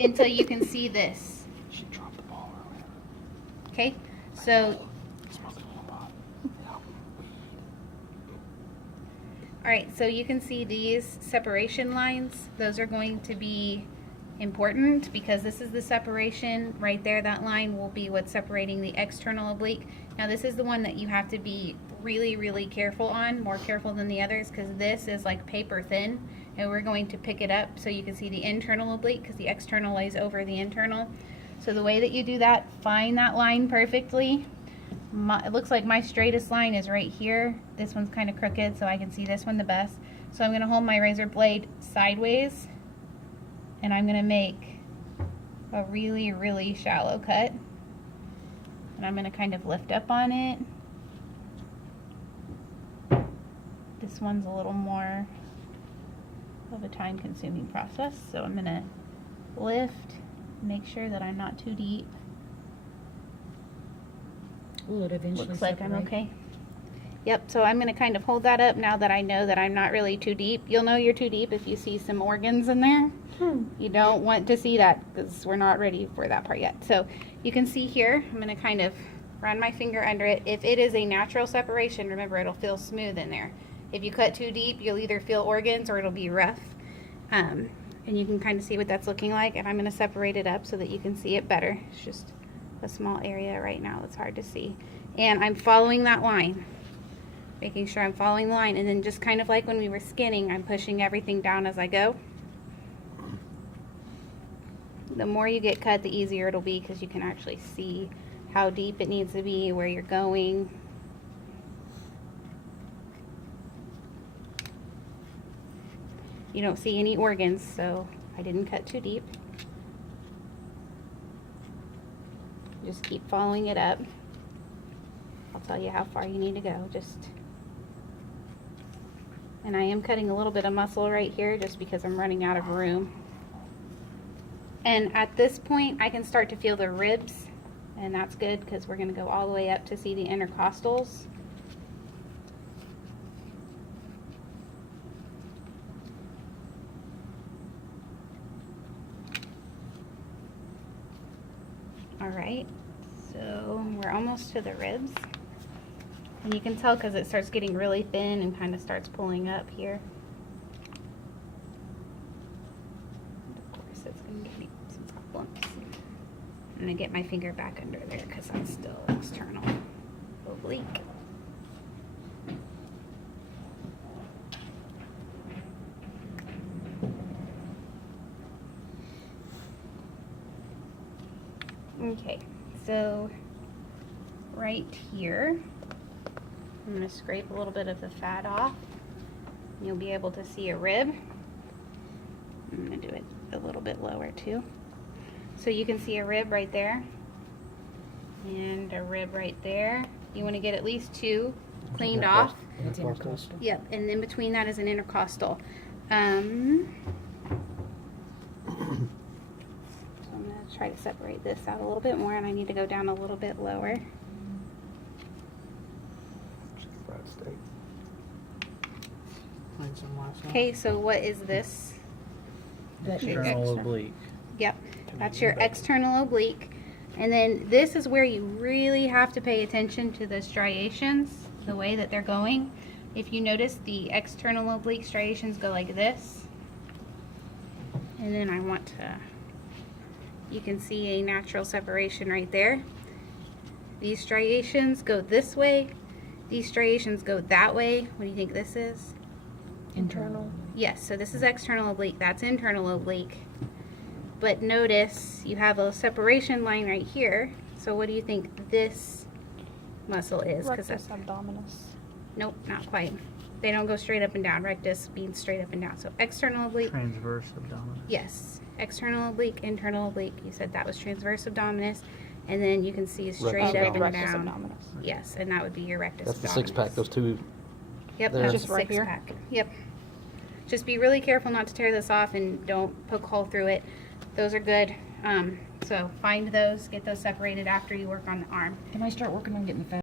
until you can see this. She dropped the ball earlier. Okay, so alright, so you can see these separation lines. Those are going to be important because this is the separation right there. That line will be what's separating the external oblique. Now this is the one that you have to be really, really careful on, more careful than the others, because this is like paper thin, and we're going to pick it up so you can see the internal oblique because the external lays over the internal. So the way that you do that, find that line perfectly. It looks like my straightest line is right here. This one's kind of crooked, so I can see this one the best. So I'm going to hold my razor blade sideways, and I'm going to make a really, really shallow cut. And I'm going to kind of lift up on it. This one's a little more of a time-consuming process, so I'm going to lift, make sure that I'm not too deep. Will it eventually Looks like I'm separate? okay. Yep, so I'm going to kind of hold that up now that I know that I'm not really too deep. You'll know you're too deep if you see some organs in there. You don't want to see that because we're not ready for that part yet. So you can see here, I'm going to kind of run my finger under it. If it is a natural separation, remember it'll feel smooth in there. If you cut too deep, you'll either feel organs or it'll be rough. And you can kind of see what that's looking like. And I'm going to separate it up so that you can see it better. It's just a small area right now that's hard to see. And I'm following that line, making sure I'm following the line. And then just kind of like when we were skinning, I'm pushing everything down as I go. The more you get cut, the easier it'll be because you can actually see how deep it needs to be, where you're going. You don't see any organs, so I didn't cut too deep. Just keep following it up. I'll tell you how far you need to go. And I am cutting a little bit of muscle right here just because I'm running out of room. And at this point, I can start to feel the ribs, and that's good because we're going to go all the way up to see the intercostals. Alright, so we're almost to the ribs. And you can tell because it starts getting really thin and kind of starts pulling up here. Of course, it's going to give me some lumps. I'm going to get my finger back under there because that's still external oblique. Okay, so right here, I'm going to scrape a little bit of the fat off. You'll be able to see a rib. I'm going to do it a little bit lower too. So you can see a rib right there and a rib right there. You want to get at least two cleaned off. It's intercostal. Yep, and in between that is an intercostal. Try to separate this out a little bit more, and I need to go down a little bit lower. Okay, so what is this? That's your External extra. oblique. Yep, that's your external oblique. And then this is where you really have to pay attention to the striations, the way that they're going. If you notice, the external oblique striations go like this. And then I want to, you can see a natural separation right there. These striations go this way. These striations go that way. What do you think this is? Internal. Yes, so this is external oblique. That's internal oblique. But notice you have a separation line right here. So what do you think this muscle is? Rectus abdominis. Nope, not quite. They don't go straight up and down. Rectus means straight up and down. So external oblique. Transverse abdominis. Yes. External oblique, internal oblique. You said that was transverse abdominis. And then you can see straight up and Rectus down. abdominis. Yes, and that would be your rectus That's the abdominis. six pack. Those two. Yep, there. that's Just right six here? pack. Yep. Just be really careful not to tear this off and don't poke a hole through it. Those are good. So find those, get those separated after you work on the arm. Can I start working on getting the fat?